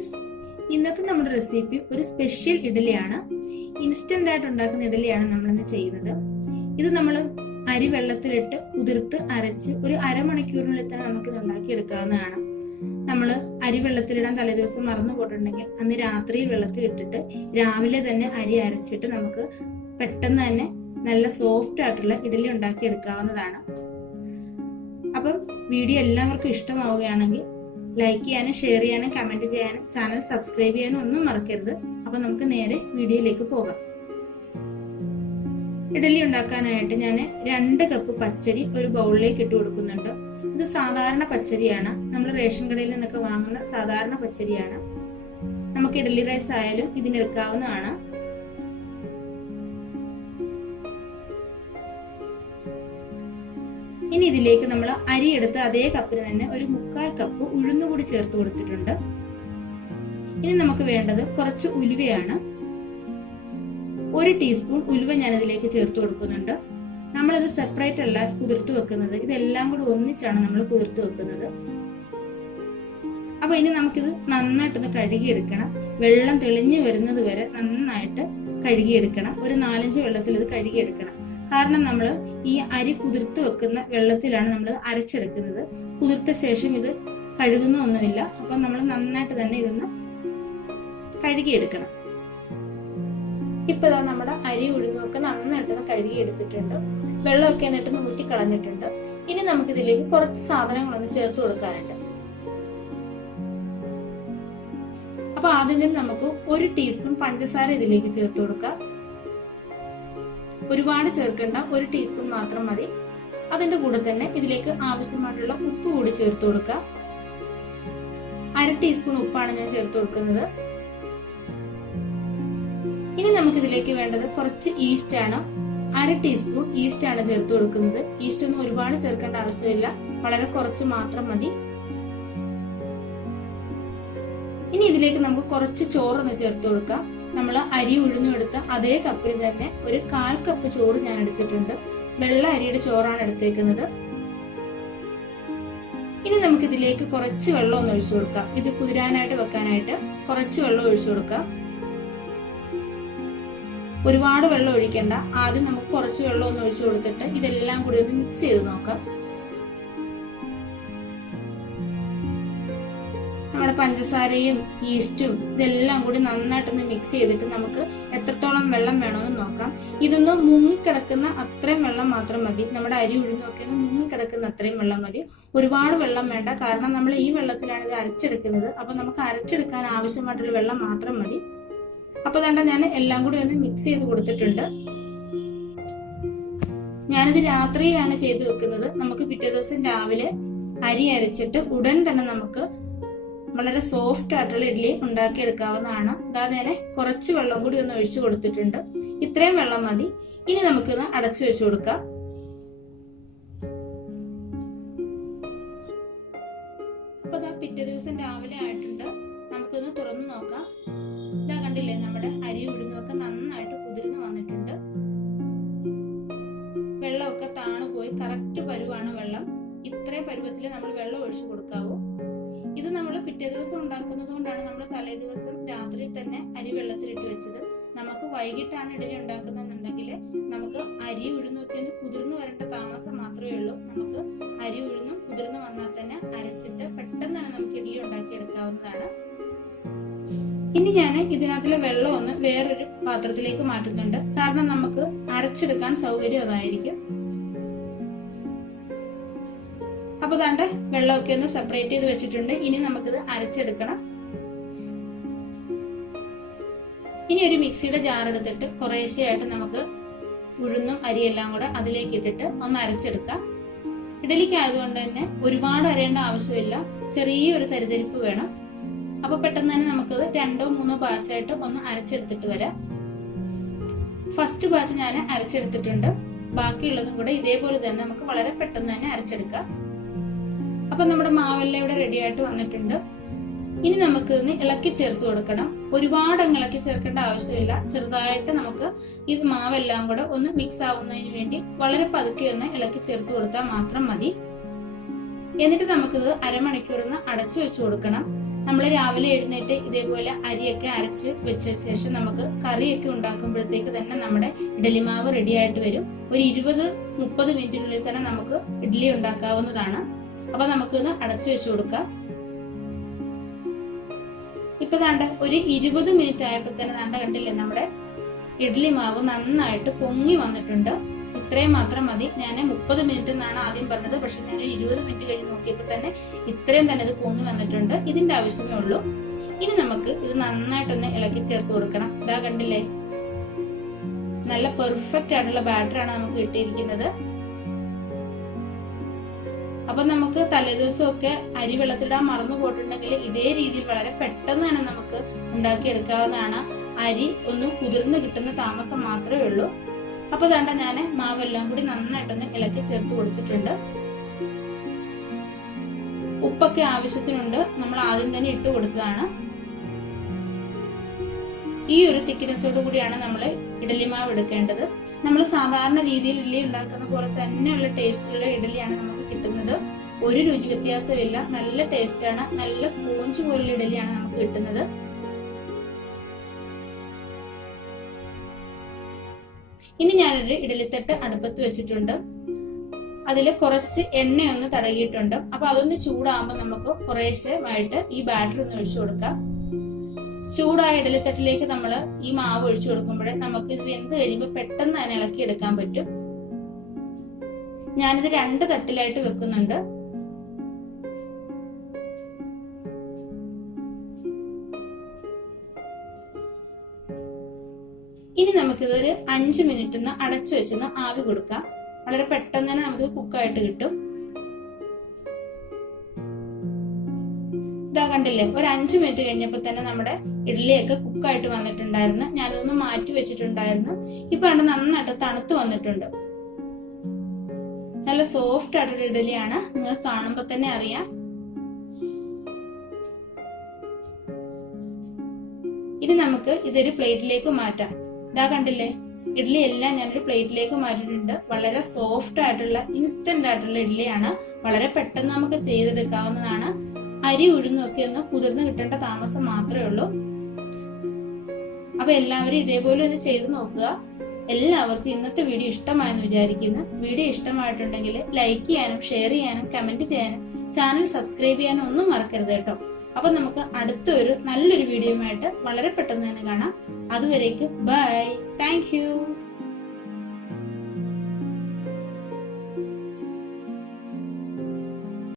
Friends, ഇന്നത്തെ നമ്മുടെ recipe ഒരു സ്പെഷ്യൽ ഇഡ്ഡലിയാണ്. ഇൻസ്റ്റന്റ് ആയിട്ട് ഉണ്ടാക്കുന്ന ഇഡ്ഡലിയാണ് നമ്മളിന്ന് ചെയ്യുന്നത്. ഇത് നമ്മൾ അരി വെള്ളത്തിലിട്ട് കുതിർത്ത് അരച്ച് ഒരു അരമണിക്കൂറിനുള്ളിൽ തന്നെ നമുക്ക് ഇത് ഉണ്ടാക്കിയെടുക്കാവുന്നതാണ്. നമ്മൾ അരി വെള്ളത്തിലിടാൻ തലേദിവസം മറന്നു പോയിട്ടുണ്ടെങ്കിൽ അന്ന് രാത്രിയിൽ വെള്ളത്തിൽ ഇട്ടിട്ട് രാവിലെ തന്നെ അരി അരച്ചിട്ട് നമുക്ക് പെട്ടെന്ന് തന്നെ നല്ല സോഫ്റ്റ് ആയിട്ടുള്ള ഇഡ്ഡലി ഉണ്ടാക്കിയെടുക്കാവുന്നതാണ്. അപ്പം വീഡിയോ എല്ലാവർക്കും ഇഷ്ടമാവുകയാണെങ്കിൽ ലൈക്ക് ചെയ്യാനും ഷെയർ ചെയ്യാനും കമന്റ് ചെയ്യാനും ചാനൽ സബ്സ്ക്രൈബ് ചെയ്യാനും ഒന്നും മറക്കരുത്. അപ്പൊ നമുക്ക് നേരെ വീഡിയോയിലേക്ക് പോകാം. ഇഡ്ഡലി ഉണ്ടാക്കാനായിട്ട് ഞാൻ 2 കപ്പ് പച്ചരി ഒരു ബൗളിലേക്ക് ഇട്ട് കൊടുക്കുന്നുണ്ട്. ഇത് സാധാരണ പച്ചരിയാണ്, നമ്മൾ റേഷൻ കടയിൽ നിന്നൊക്കെ വാങ്ങുന്ന സാധാരണ പച്ചരിയാണ്. നമുക്ക് ഇഡ്ഡലി റൈസ് ആയാലും ഇതിനെടുക്കാവുന്നതാണ്. ഇനി ഇതിലേക്ക് നമ്മൾ അരി എടുത്ത് അതേ കപ്പിന് തന്നെ ഒരു 1/4 കപ്പ് ഉഴുന്ന് കൂടി ചേർത്ത് കൊടുത്തിട്ടുണ്ട്. ഇനി നമുക്ക് വേണ്ടത് കുറച്ച് ഉലുവയാണ്. 1 ടീസ്പൂൺ ഉലുവ ഞാൻ ഇതിലേക്ക് ചേർത്ത് കൊടുക്കുന്നുണ്ട്. നമ്മളിത് സെപ്പറേറ്റ് അല്ല കുതിർത്ത് വെക്കുന്നത്, ഇതെല്ലാം കൂടി ഒന്നിച്ചാണ് നമ്മൾ കുതിർത്ത് വെക്കുന്നത്. അപ്പൊ ഇനി നമുക്കിത് നന്നായിട്ടൊന്ന് കഴുകിയെടുക്കണം. വെള്ളം തെളിഞ്ഞു വരുന്നത് വരെ നന്നായിട്ട് കഴുകിയെടുക്കണം. ഒരു 4-5 വെള്ളത്തിൽ ഇത് കഴുകിയെടുക്കണം. കാരണം നമ്മൾ ഈ അരി കുതിർത്ത് വെക്കുന്ന വെള്ളത്തിലാണ് നമ്മൾ അരച്ചെടുക്കുന്നത്. കുതിർത്ത ശേഷം ഇത് കഴുകുന്ന ഒന്നുമില്ല. അപ്പൊ നമ്മൾ നന്നായിട്ട് തന്നെ ഇതൊന്ന് കഴുകിയെടുക്കണം. ഇപ്പൊ ഇതാ നമ്മുടെ അരി ഉഴുന്നൊക്കെ നന്നായിട്ടൊന്ന് കഴുകിയെടുത്തിട്ടുണ്ട്. വെള്ളമൊക്കെ എന്നിട്ട് ഊറ്റി കളഞ്ഞിട്ടുണ്ട്. ഇനി നമുക്ക് ഇതിലേക്ക് കുറച്ച് സാധനങ്ങളൊന്ന് ചേർത്ത് കൊടുക്കാനുണ്ട്. അപ്പൊ ആദ്യം നമുക്ക് 1 ടീസ്പൂൺ പഞ്ചസാര ഇതിലേക്ക് ചേർത്ത് കൊടുക്കാം. ഒരുപാട് ചേർക്കേണ്ട, 1 ടീസ്പൂൺ മാത്രം മതി. അതിന്റെ കൂടെ തന്നെ ഇതിലേക്ക് ആവശ്യമായിട്ടുള്ള ഉപ്പ് കൂടി ചേർത്ത് കൊടുക്കാം. 1/2 ടീസ്പൂൺ ഉപ്പാണ് ഞാൻ ചേർത്ത് കൊടുക്കുന്നത്. ഇനി നമുക്ക് ഇതിലേക്ക് വേണ്ടത് കുറച്ച് ഈസ്റ്റ് ആണ്. 1/2 ടീസ്പൂൺ ഈസ്റ്റ് ആണ് ചേർത്ത് കൊടുക്കുന്നത്. ഈസ്റ്റ് ഒന്നും ഒരുപാട് ചേർക്കേണ്ട ആവശ്യമില്ല, വളരെ കുറച്ച് മാത്രം മതി. ഇനി ഇതിലേക്ക് നമുക്ക് കുറച്ച് ചോറൊന്ന് ചേർത്ത് കൊടുക്കാം. നമ്മൾ അരി ഉഴുന്നും എടുത്ത അതേ കപ്പിൽ തന്നെ ഒരു 1/4 കപ്പ് ചോറ് ഞാൻ എടുത്തിട്ടുണ്ട്. വെള്ള അരിയുടെ ചോറാണ് എടുത്തേക്കുന്നത്. ഇനി നമുക്ക് ഇതിലേക്ക് കുറച്ച് വെള്ളം ഒന്ന് ഒഴിച്ചു കൊടുക്കാം. ഇത് കുതിരാനായിട്ട് വെക്കാനായിട്ട് കുറച്ച് വെള്ളം ഒഴിച്ചു കൊടുക്കാം. ഒരുപാട് വെള്ളം ഒഴിക്കണ്ട. ആദ്യം നമുക്ക് കുറച്ച് വെള്ളം ഒന്ന് ഒഴിച്ചു കൊടുത്തിട്ട് ഇതെല്ലാം കൂടി ഒന്ന് മിക്സ് ചെയ്ത് നോക്കാം. നമ്മുടെ പഞ്ചസാരയും ഈസ്റ്റും ഇതെല്ലാം കൂടി നന്നായിട്ടൊന്ന് മിക്സ് ചെയ്തിട്ട് നമുക്ക് എത്രത്തോളം വെള്ളം വേണമെന്ന് നോക്കാം. ഇതൊന്ന് മുങ്ങിക്കിടക്കുന്ന അത്രയും വെള്ളം മാത്രം മതി. നമ്മുടെ അരി ഉഴുന്നൊക്കെ ഒന്ന് മുങ്ങിക്കിടക്കുന്ന അത്രയും വെള്ളം മതി. ഒരുപാട് വെള്ളം വേണ്ട, കാരണം നമ്മൾ ഈ വെള്ളത്തിലാണ് ഇത് അരച്ചെടുക്കുന്നത്. അപ്പൊ നമുക്ക് അരച്ചെടുക്കാൻ ആവശ്യമായിട്ടുള്ള വെള്ളം മാത്രം മതി. അപ്പൊ തന്നെ ഞാൻ എല്ലാം കൂടി ഒന്ന് മിക്സ് ചെയ്ത് കൊടുത്തിട്ടുണ്ട്. ഞാനിത് രാത്രിയിലാണ് ചെയ്ത് വെക്കുന്നത്. നമുക്ക് പിറ്റേ ദിവസം രാവിലെ അരി അരച്ചിട്ട് ഉടൻ തന്നെ നമുക്ക് വളരെ സോഫ്റ്റ് ആയിട്ടുള്ള ഇഡ്ഡലി ഉണ്ടാക്കിയെടുക്കാവുന്നതാണ്. അതായത് കുറച്ച് വെള്ളം കൂടി ഒന്ന് ഒഴിച്ചു കൊടുത്തിട്ടുണ്ട്. ഇത്രയും വെള്ളം മതി. ഇനി നമുക്കൊന്ന് അടച്ചു വെച്ചു കൊടുക്കാം. അപ്പൊ ഇതാ പിറ്റേ ദിവസം രാവിലെ ആയിട്ടുണ്ട്. നമുക്കൊന്ന് തുറന്നു നോക്കാം. ഇതാ കണ്ടില്ലേ, നമ്മുടെ അരി ഉഴുന്നൊക്കെ നന്നായിട്ട് കുതിർന്ന് വന്നിട്ടുണ്ട്. വെള്ളമൊക്കെ താണുപോയി കറക്റ്റ് പരുവാണ് വെള്ളം. ഇത്രയും പരുവത്തിൽ നമ്മൾ വെള്ളം ഒഴിച്ചു കൊടുക്കാവൂ. ഇത് നമ്മൾ പിറ്റേ ദിവസം ഉണ്ടാക്കുന്നത് കൊണ്ടാണ് നമ്മൾ തലേ ദിവസം രാത്രി തന്നെ അരി വെള്ളത്തിലിട്ട് വെച്ചത്. നമുക്ക് വൈകിട്ടാണ് ഇഡ്ഡലി ഉണ്ടാക്കുന്നതെന്നുണ്ടെങ്കിൽ നമുക്ക് അരി ഉഴുന്നൊക്കെ ഒന്ന് കുതിർന്നു വരേണ്ട താമസം മാത്രമേ ഉള്ളൂ. നമുക്ക് അരി ഉഴുന്നും കുതിർന്നു വന്നാൽ തന്നെ അരച്ചിട്ട് പെട്ടെന്ന് തന്നെ നമുക്ക് ഇഡ്ഡലി ഉണ്ടാക്കിയെടുക്കാവുന്നതാണ്. ഇനി ഞാൻ ഇതിനകത്തിലെ വെള്ളം ഒന്ന് വേറൊരു പാത്രത്തിലേക്ക് മാറ്റുന്നുണ്ട്. കാരണം നമുക്ക് അരച്ചെടുക്കാൻ സൗകര്യം അതായിരിക്കും. അപ്പൊ ദാണ്ട് വെള്ളമൊക്കെ ഒന്ന് സെപ്പറേറ്റ് ചെയ്ത് വെച്ചിട്ടുണ്ട്. ഇനി നമുക്കിത് അരച്ചെടുക്കണം. ഇനി ഒരു മിക്സിയുടെ ജാർ എടുത്തിട്ട് കുറേശ്ശെയായിട്ട് നമുക്ക് ഉഴുന്നും അരിയെല്ലാം കൂടെ അതിലേക്ക് ഇട്ടിട്ട് ഒന്ന് അരച്ചെടുക്കാം. ഇഡ്ഡലിക്ക് ആയതുകൊണ്ട് തന്നെ ഒരുപാട് അരയേണ്ട ആവശ്യമില്ല, ചെറിയൊരു തരിതരിപ്പ് വേണം. അപ്പൊ പെട്ടെന്ന് തന്നെ നമുക്കത് 2-3 ബാച്ചായിട്ട് ഒന്ന് അരച്ചെടുത്തിട്ട് വരാം. ഫസ്റ്റ് ബാച്ച് ഞാൻ അരച്ചെടുത്തിട്ടുണ്ട്. ബാക്കിയുള്ളതും കൂടെ ഇതേപോലെ തന്നെ നമുക്ക് വളരെ പെട്ടെന്ന് തന്നെ അരച്ചെടുക്കാം. അപ്പൊ നമ്മുടെ മാവെല്ലാം ഇവിടെ റെഡി ആയിട്ട് വന്നിട്ടുണ്ട്. ഇനി നമുക്ക് ഇതിന് ഇളക്കി ചേർത്ത് കൊടുക്കണം. ഒരുപാട് അങ്ങ് ഇളക്കി ചേർക്കേണ്ട ആവശ്യമില്ല. ചെറുതായിട്ട് നമുക്ക് ഇത് മാവെല്ലാം കൂടെ ഒന്ന് മിക്സ് ആവുന്നതിന് വേണ്ടി വളരെ പതുക്കെ ഒന്ന് ഇളക്കി ചേർത്ത് കൊടുത്താൽ മാത്രം മതി. എന്നിട്ട് നമുക്കിത് അരമണിക്കൂർ ഒന്ന് അടച്ചു വെച്ച് കൊടുക്കണം. നമ്മൾ രാവിലെ എഴുന്നേറ്റ് ഇതേപോലെ അരിയൊക്കെ അരച്ച് വെച്ച ശേഷം നമുക്ക് കറിയൊക്കെ ഉണ്ടാക്കുമ്പോഴത്തേക്ക് തന്നെ നമ്മുടെ ഇഡലി മാവ് റെഡി ആയിട്ട് വരും. ഒരു 20-30 മിനിറ്റിനുള്ളിൽ തന്നെ നമുക്ക് ഇഡ്ഡലി ഉണ്ടാക്കാവുന്നതാണ്. അപ്പൊ നമുക്കൊന്ന് അടച്ചു വെച്ചു കൊടുക്കാം. ഇപ്പൊ ദാണ്ട ഒരു 20 മിനിറ്റ് ആയപ്പോ തന്നെ ദാണ്ട കണ്ടില്ലേ, നമ്മുടെ ഇഡ്ഡലി മാവ് നന്നായിട്ട് പൊങ്ങി വന്നിട്ടുണ്ട്. ഇത്രയും മാത്രം മതി. ഞാൻ 30 മിനിറ്റ് എന്നാണ് ആദ്യം പറഞ്ഞത്, പക്ഷെ ഞാൻ 20 മിനിറ്റ് കഴിഞ്ഞ് നോക്കിയപ്പോൾ തന്നെ ഇത്രയും തന്നെ ഇത് പൊങ്ങി വന്നിട്ടുണ്ട്. ഇതിന്റെ ആവശ്യമേ ഉള്ളൂ. ഇനി നമുക്ക് ഇത് നന്നായിട്ടൊന്ന് ഇളക്കി ചേർത്ത് കൊടുക്കണം. ഇതാ കണ്ടില്ലേ, നല്ല പെർഫെക്റ്റ് ആയിട്ടുള്ള ബാറ്ററാണ് നമുക്ക് കിട്ടിയിരിക്കുന്നത്. അപ്പൊ നമുക്ക് തലേദിവസമൊക്കെ അരി വെള്ളത്തിടാൻ മറന്നു പോയിട്ടുണ്ടെങ്കിൽ ഇതേ രീതിയിൽ വളരെ പെട്ടെന്ന് തന്നെ നമുക്ക് ഉണ്ടാക്കിയെടുക്കാവുന്നതാണ്. അരി ഒന്ന് കുതിർന്ന് കിട്ടുന്ന താമസം മാത്രമേ ഉള്ളൂ. അപ്പൊ വേണ്ട, ഞാൻ മാവെല്ലാം കൂടി നന്നായിട്ടൊന്ന് ഇളക്കി ചേർത്ത് കൊടുത്തിട്ടുണ്ട്. ഉപ്പൊക്കെ ആവശ്യത്തിനുണ്ട്, നമ്മൾ ആദ്യം തന്നെ ഇട്ട് കൊടുത്തതാണ്. ഈ ഒരു തിക്നെസ്സോട് കൂടിയാണ് നമ്മൾ ഇഡലി മാവ് എടുക്കേണ്ടത്. നമ്മൾ സാധാരണ രീതിയിൽ ഇഡലി ഉണ്ടാക്കുന്ന പോലെ തന്നെയുള്ള ടേസ്റ്റുള്ള ഇഡലിയാണ് നമുക്ക് കിട്ടുന്നത്. ഒരു രുചി വ്യത്യാസമില്ല, നല്ല ടേസ്റ്റാണ്. നല്ല സ്പോഞ്ച് പോലുള്ള ഇഡലിയാണ് നമുക്ക് കിട്ടുന്നത്. ഇനി ഞാനൊരു ഇഡലിത്തട്ട് അടുപ്പത്ത് വെച്ചിട്ടുണ്ട്. അതിൽ കുറച്ച് എണ്ണയൊന്ന് തടകിയിട്ടുണ്ട്. അപ്പൊ അതൊന്ന് ചൂടാകുമ്പോൾ നമുക്ക് കുറേശ്ശെയായിട്ട് ഈ ബാറ്റർ ഒന്ന് ഒഴിച്ചു കൊടുക്കാം. ചൂടായ ഇഡലിത്തട്ടിലേക്ക് നമ്മൾ ഈ മാവ് ഒഴിച്ചു കൊടുക്കുമ്പോഴേ നമുക്ക് ഇത് വെന്ത് കഴിയുമ്പോൾ പെട്ടെന്ന് തന്നെ ഇളക്കി എടുക്കാൻ പറ്റും. ഞാനിത് 2 തട്ടിലായിട്ട് വെക്കുന്നുണ്ട്. ഇനി നമുക്കിതൊരു 5 മിനിറ്റ് ഒന്ന് അടച്ചു വെച്ചൊന്ന് ആവി കൊടുക്കാം. വളരെ പെട്ടെന്ന് തന്നെ നമുക്ക് കുക്കായിട്ട് കിട്ടും. ഇതാ കണ്ടില്ലേ, ഒരു 5 മിനിറ്റ് കഴിഞ്ഞപ്പോൾ തന്നെ നമ്മുടെ ഇഡ്ഡലിയൊക്കെ കുക്കായിട്ട് വന്നിട്ടുണ്ടായിരുന്നു. ഞാനതൊന്ന് മാറ്റി വെച്ചിട്ടുണ്ടായിരുന്നു. ഇപ്പൊ കണ്ട് നന്നായിട്ട് തണുത്ത് വന്നിട്ടുണ്ട്. നല്ല സോഫ്റ്റ് ആയിട്ടൊരു ഇഡ്ഡലിയാണ്, നിങ്ങൾക്ക് കാണുമ്പോൾ തന്നെ അറിയാം. ഇനി നമുക്ക് ഇതൊരു പ്ലേറ്റിലേക്ക് മാറ്റാം. ഇതാ കണ്ടില്ലേ, ഇഡ്ഡലി എല്ലാം ഞാനൊരു പ്ലേറ്റിലേക്ക് മാറ്റിയിട്ടുണ്ട്. വളരെ സോഫ്റ്റ് ആയിട്ടുള്ള ഇൻസ്റ്റന്റ് ആയിട്ടുള്ള ഇഡ്ഡലിയാണ്. വളരെ പെട്ടെന്ന് നമുക്ക് ചെയ്തെടുക്കാവുന്നതാണ്. അരി ഉഴുന്നും ഒക്കെ ഒന്ന് കുതിർന്ന് കിട്ടേണ്ട താമസം മാത്രമേ ഉള്ളൂ. അപ്പൊ എല്ലാവരും ഇതേപോലെ ഒന്ന് ചെയ്ത് നോക്കുക. എല്ലാവർക്കും ഇന്നത്തെ വീഡിയോ ഇഷ്ടമായെന്ന് വിചാരിക്കുന്നു. വീഡിയോ ഇഷ്ടമായിട്ടുണ്ടെങ്കിൽ ലൈക്ക് ചെയ്യാനും ഷെയർ ചെയ്യാനും കമന്റ് ചെയ്യാനും ചാനൽ സബ്സ്ക്രൈബ് ചെയ്യാനും ഒന്നും മറക്കരുത് കേട്ടോ. അപ്പൊ നമുക്ക് അടുത്തൊരു നല്ലൊരു വീഡിയോയുമായിട്ട് വളരെ പെട്ടെന്ന് തന്നെ കാണാം. അതുവരേക്കും ബൈ, താങ്ക് യു.